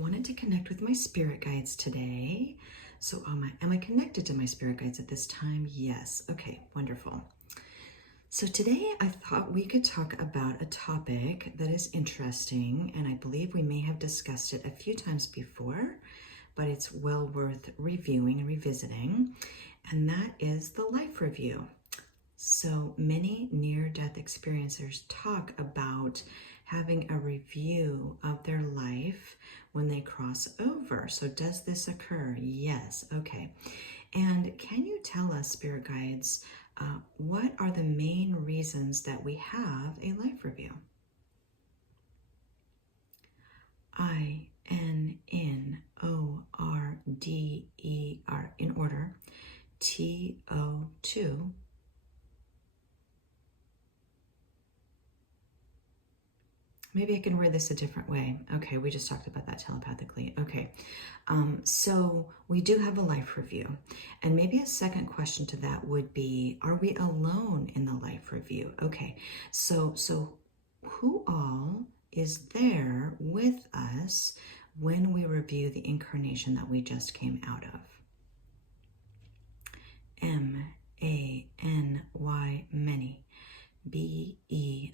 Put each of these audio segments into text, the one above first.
wanted to connect with my spirit guides today. So am I connected to my spirit guides at this time? Yes. Okay, wonderful. So today I thought we could talk about a topic that is interesting, and I believe we may have discussed it a few times before, but it's well worth reviewing and revisiting, and that is the life review. So many near-death experiencers talk about having a review of their life when they cross over. So does this occur? Yes. Okay. And can you tell us, spirit guides, what are the main reasons that we have a life review? INNORDER in order. TO2. Maybe I can word this a different way. Okay, we just talked about that telepathically. Okay, so we do have a life review. And maybe a second question to that would be, are we alone in the life review? Okay, so who all is there with us when we review the incarnation that we just came out of? MANY, many. BEINGS,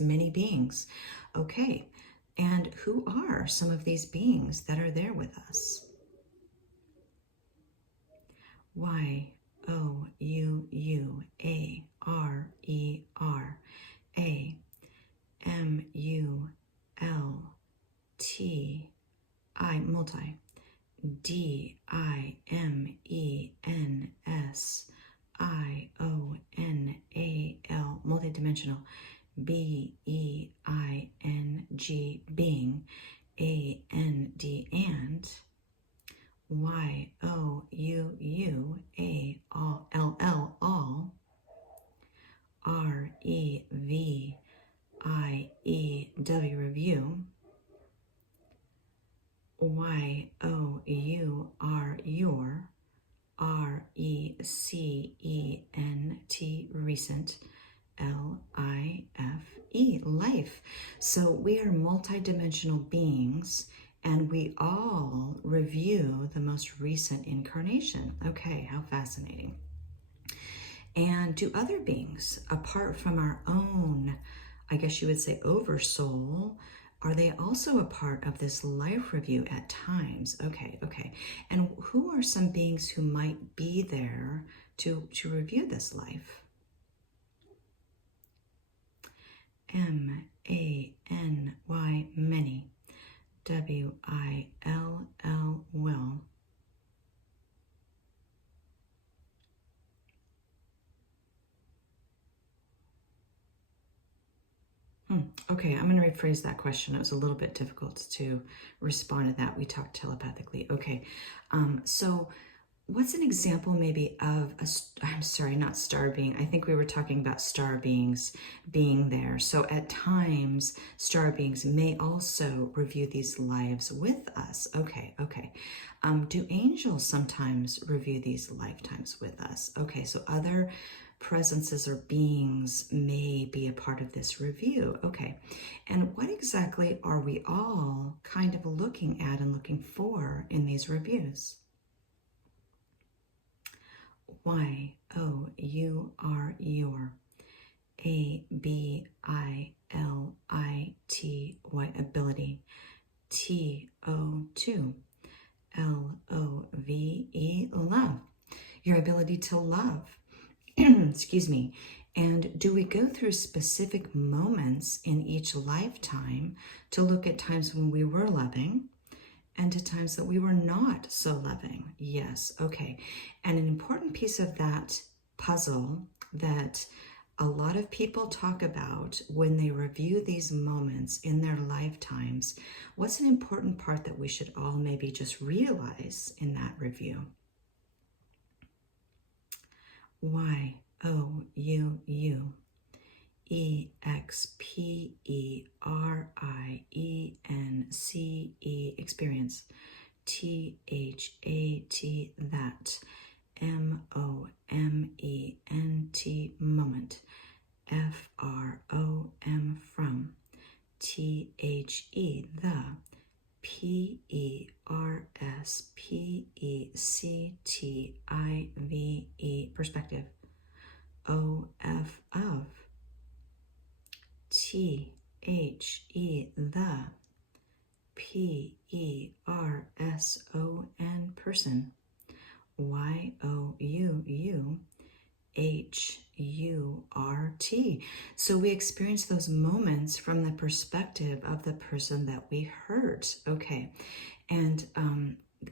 many beings. Okay, and who are some of these beings that are there with us? YOUUARER, AMULTI, multi, DIMENS, IONAL, multidimensional, BEING, being, AND, and YOUUALL, all, REVIEW, review, YOUR, your, RECENT, recent, LIFE, life. So we are multidimensional beings, and we all review the most recent incarnation. Okay, how fascinating. And do other beings, apart from our own, I guess you would say, oversoul, are they also a part of this life review at times? Okay. And who are some beings who might be there to review this life? MANY, many. WILL, will. Okay, I'm going to rephrase that question. It was a little bit difficult to respond to that. We talked telepathically. Okay, so what's an example maybe of I'm sorry, not star being. I think we were talking about star beings being there. So at times, star beings may also review these lives with us. Okay. Do angels sometimes review these lifetimes with us? Okay, so other presences or beings may be a part of this review. Okay, and what exactly are we all kind of looking at and looking for in these reviews? YOUR, your, ABILITY, ability, TO2, LOVE, love, your ability to love. Excuse me. And do we go through specific moments in each lifetime to look at times when we were loving and to times that we were not so loving? Yes. Okay. And an important piece of that puzzle that a lot of people talk about when they review these moments in their lifetimes, what's an important part that we should all maybe just realize in that review? YOUU, EXPERIENCE, experience, THAT, MOMENT, moment, FROM, T-H-E, the. P-E-R-S-P-E-C-T-I-V-E, perspective. O-F, of. T-H-E, the. P-E-R-S-O-N, person. Y-O-U-U, H-U-R-T. So we experience those moments from the perspective of the person that we hurt. Okay. And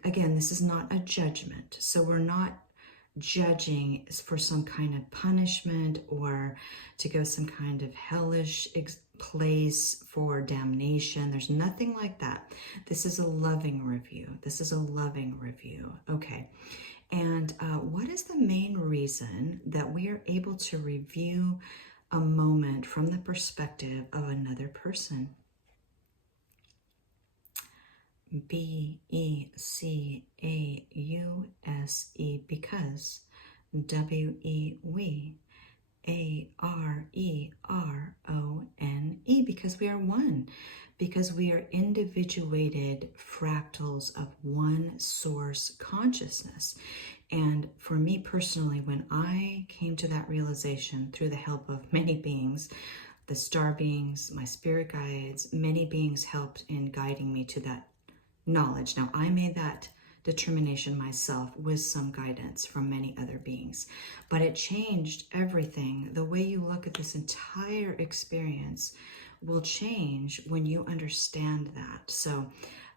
again, this is not a judgment. So we're not judging for some kind of punishment or to go some kind of hellish place for damnation. There's nothing like that. This is a loving review. This is a loving review. Okay. And what is the main reason that we are able to review a moment from the perspective of another person? B-E-C-A-U-S-E, because. W-E, we. A-R-E-R-O-N-E, because we are one. Because we are individuated fractals of one source consciousness. And for me personally, when I came to that realization through the help of many beings, the star beings, my spirit guides, many beings helped in guiding me to that knowledge. Now, I made that determination myself with some guidance from many other beings, but it changed everything. The way you look at this entire experience will change when you understand that. So,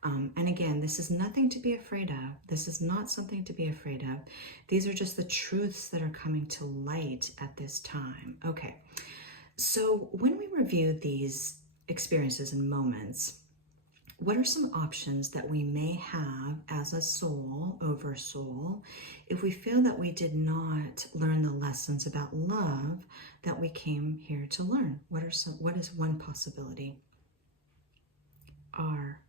and again, this is nothing to be afraid of. This is not something to be afraid of. These are just the truths that are coming to light at this time. Okay. So when we review these experiences and moments, what are some options that we may have as a soul, over soul, if we feel that we did not learn the lessons about love that we came here to learn? What is one possibility? R-E-I-N-C-A-R-N-A-T-E,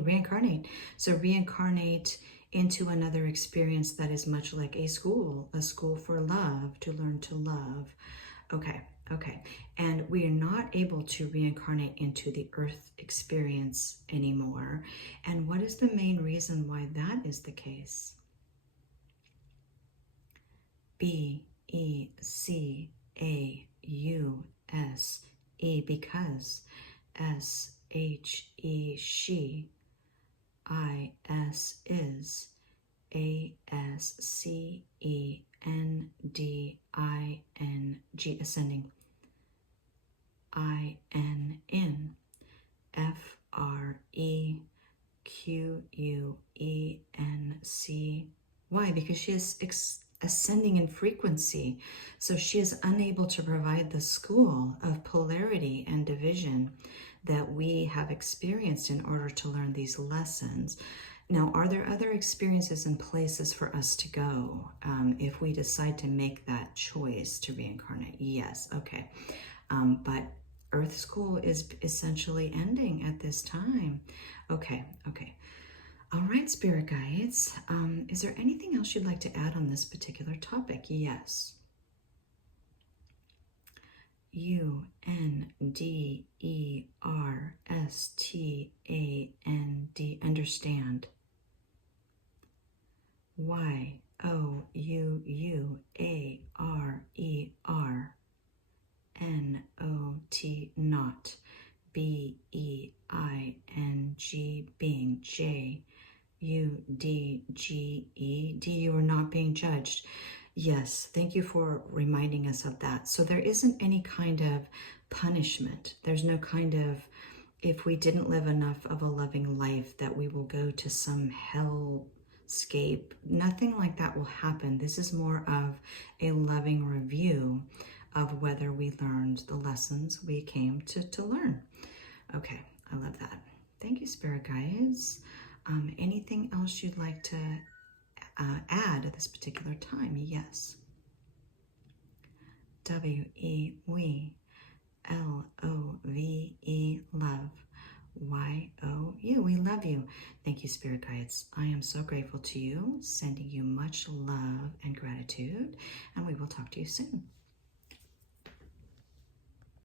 reincarnate. So reincarnate into another experience that is much like a school for love, to learn to love. Okay. And we are not able to reincarnate into the earth experience anymore. And what is the main reason why that is the case? B-E-C-A-U-S-E, because. S-H-E, she. I-S is. A-S-C-E-N-D-I-N-G, ascending. I-N, in. F-R-E-Q-U-E-N-C. Why? Because she is ascending in frequency. So she is unable to provide the school of polarity and division that we have experienced in order to learn these lessons. Now, are there other experiences and places for us to go if we decide to make that choice to reincarnate? Yes, okay. But Earth School is essentially ending at this time. Okay. All right, Spirit Guides. Is there anything else you'd like to add on this particular topic? Yes. U-N-D-E-R-S-T-A-N-D, understand. Y-O-U-U-A-R-E-R, N-O-T, not. B-E-I-N-G, being. J-U-D-G-E, D, you are not being judged. Yes, thank you for reminding us of that. So there isn't any kind of punishment. There's no kind of, if we didn't live enough of a loving life, that we will go to some hellscape. Nothing like that will happen. This is more of a loving review of whether we learned the lessons we came to learn. Okay, I love that. Thank you, Spirit Guides. Anything else you'd like to add at this particular time? Yes. W-E, we. L-O-V-E, love. Y-O-U, we love you. Thank you, Spirit Guides. I am so grateful to you, sending you much love and gratitude. gratitude, and we will talk to you soon.